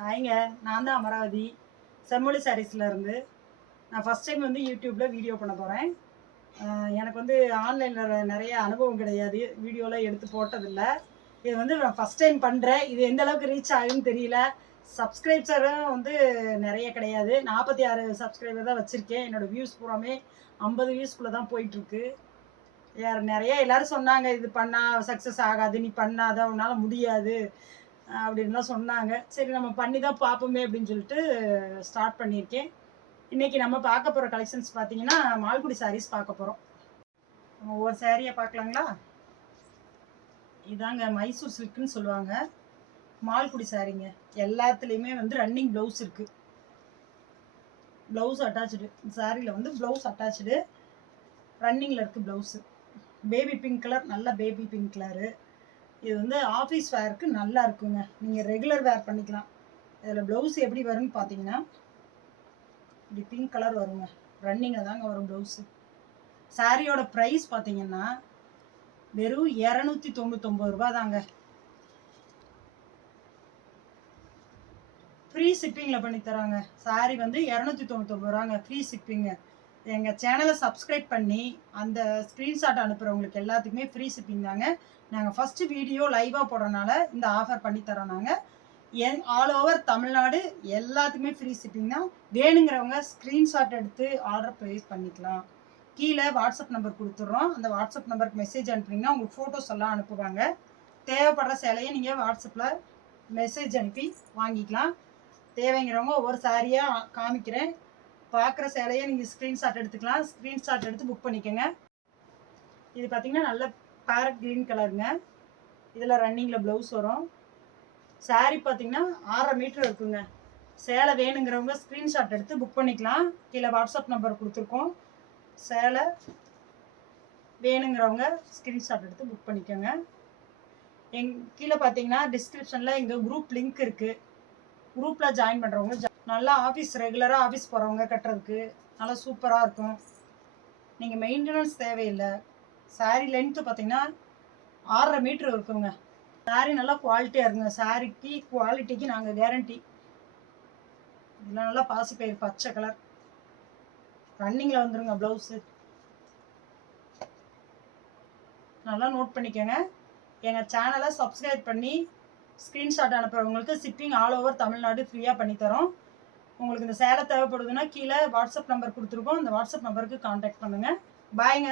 ஹாய்ங்க, நான் தான் அமராவதி செம்மொழி சாரீஸ்லேருந்து. நான் ஃபஸ்ட் டைம் வந்து யூடியூப்பில் வீடியோ பண்ண போகிறேன். எனக்கு வந்து ஆன்லைனில் நிறைய அனுபவம் கிடையாது, வீடியோலாம் எடுத்து போட்டதில்லை. இது வந்து நான் ஃபஸ்ட் டைம் பண்ணுறேன். இது எந்த அளவுக்கு ரீச் ஆகுன்னு தெரியல. சப்ஸ்கிரைப்ஸரும் வந்து நிறைய கிடையாது. 46 சப்ஸ்கிரைபர் தான் வச்சுருக்கேன். என்னோடய வியூஸ் பூராமே 50 வியூஸ்குள்ளே தான் போயிட்டுருக்கு. நிறைய எல்லோரும் சொன்னாங்க, இது பண்ணால் சக்ஸஸ் ஆகாது, நீ பண்ணாத, உன்னால் முடியாது அப்படின்லாம் சொன்னாங்க. சரி நம்ம பண்ணி தான் பார்ப்போமே அப்படின்னு சொல்லிட்டு ஸ்டார்ட் பண்ணியிருக்கேன். இன்றைக்கி நம்ம பார்க்க போகிற கலெக்ஷன்ஸ் பார்த்தீங்கன்னா மால்குடி சாரீஸ் பார்க்க போகிறோம். நம்ம ஒவ்வொரு சாரியை பார்க்கலாங்களா? இதாங்க மைசூர் சில்க்குன்னு சொல்லுவாங்க, மால்குடி சாரீங்க. எல்லாத்துலேயுமே வந்து ரன்னிங் ப்ளவுஸ் இருக்குது, ப்ளவுஸ் அட்டாச்சு. சாரியில் வந்து ப்ளவுஸ் அட்டாச்சு, ரன்னிங்கில் இருக்குது ப்ளவுஸு. பேபி பிங்க் கலர், நல்ல பேபி பிங்க் கலரு. இது வந்து ஆஃபீஸ் வேருக்கு நல்லா இருக்குங்க, நீங்கள் ரெகுலர் வேர் பண்ணிக்கலாம். இதில் ப்ளவுஸ் எப்படி வரும்னு பார்த்தீங்கன்னா இப்படி பிங்க் கலர் வருங்க, ரன்னிங்கில் தாங்க வரும் ப்ளவுஸு. சாரியோட ப்ரைஸ் பார்த்தீங்கன்னா வெறும் 299 ரூபா தாங்க. ஃப்ரீ ஷிப்பிங்கில் பண்ணி தராங்க. சாரி வந்து 299 ரூபாங்க, ஃப்ரீ ஷிப்பிங்க. எங்கள் சேனலை சப்ஸ்கிரைப் பண்ணி அந்த ஸ்க்ரீன்ஷாட் அனுப்புகிறவங்களுக்கு எல்லாத்துக்குமே ஃப்ரீ ஷிப்பிங் தாங்க. நாங்கள் ஃபஸ்ட்டு வீடியோ லைவாக போடுறனால இந்த ஆஃபர் பண்ணித்தரோம். நாங்கள் ஆல் ஓவர் தமிழ்நாடு எல்லாத்துக்குமே ஃப்ரீ ஷிப்பிங் தான். வேணுங்கிறவங்க ஸ்க்ரீன்ஷாட் எடுத்து ஆர்டர் ப்ளேஸ் பண்ணிக்கலாம். கீழே வாட்ஸ்அப் நம்பர் கொடுத்துட்றோம். அந்த வாட்ஸ்அப் நம்பருக்கு மெசேஜ் அனுப்புனீங்கன்னா உங்களுக்கு ஃபோட்டோஸ் எல்லாம் அனுப்புவாங்க. தேவைப்படுற சேலையை நீங்கள் வாட்ஸ்அப்பில் மெசேஜ் அனுப்பி வாங்கிக்கலாம். தேவைங்கிறவங்க ஒவ்வொரு சாரியாக காமிக்கிறேன், பார்க்குற சேலையை நீங்கள் ஸ்க்ரீன்ஷாட் எடுத்துக்கலாம். ஸ்க்ரீன்ஷாட் எடுத்து புக் பண்ணிக்கோங்க. இது பார்த்திங்கன்னா நல்ல பேரட் க்ரீன் கலருங்க. இதில் ரன்னிங்கில் ப்ளவுஸ் வரும். சாரி பார்த்திங்கன்னா 6.5 மீட்டர் இருக்குங்க. சேலை வேணுங்கிறவங்க ஸ்க்ரீன்ஷாட் எடுத்து புக் பண்ணிக்கலாம். கீழே வாட்ஸ்அப் நம்பர் கொடுத்துருக்கோம். சேலை வேணுங்கிறவங்க ஸ்க்ரீன்ஷாட் எடுத்து புக் பண்ணிக்கோங்க. கீழே பார்த்தீங்கன்னா டிஸ்கிரிப்ஷனில் எங்கள் குரூப் லிங்க் இருக்குது. குரூப்பில் ஜாயின் பண்ணுறவங்க நல்லா ஆஃபீஸ் ரெகுலராக ஆஃபீஸ் போகிறவங்க கட்டுறதுக்கு நல்லா சூப்பராக இருக்கும். நீங்கள் மெயின்டெனன்ஸ் தேவையில்லை. சாரி லென்த்து பார்த்தீங்கன்னா 6.5 மீட்ரு இருக்குங்க. சாரி நல்லா குவாலிட்டியாக இருக்குங்க. சாரிக்கு குவாலிட்டிக்கு நாங்கள் கேரண்டி. இதெல்லாம் நல்லா பாசிப்பயிர் பச்சை கலர், ரன்னிங்கில் வந்துருங்க ப்ளவுஸு. நல்லா நோட் பண்ணிக்கோங்க. எங்கள் சேனலை சப்ஸ்கிரைப் பண்ணி ஸ்க்ரீன்ஷாட் அனுப்புகிறவங்களுக்கு ஷிப்பிங் ஆல் ஓவர் தமிழ்நாடு ஃப்ரீயாக பண்ணித்தரோம். உங்களுக்கு இந்த சேலை தேவைப்படுதுன்னா கீழே வாட்ஸ்அப் நம்பர் கொடுத்துருக்கோம். அந்த வாட்ஸ்அப் நம்பருக்கு கான்டாக்ட் பண்ணுங்கள். பாய்ங்க.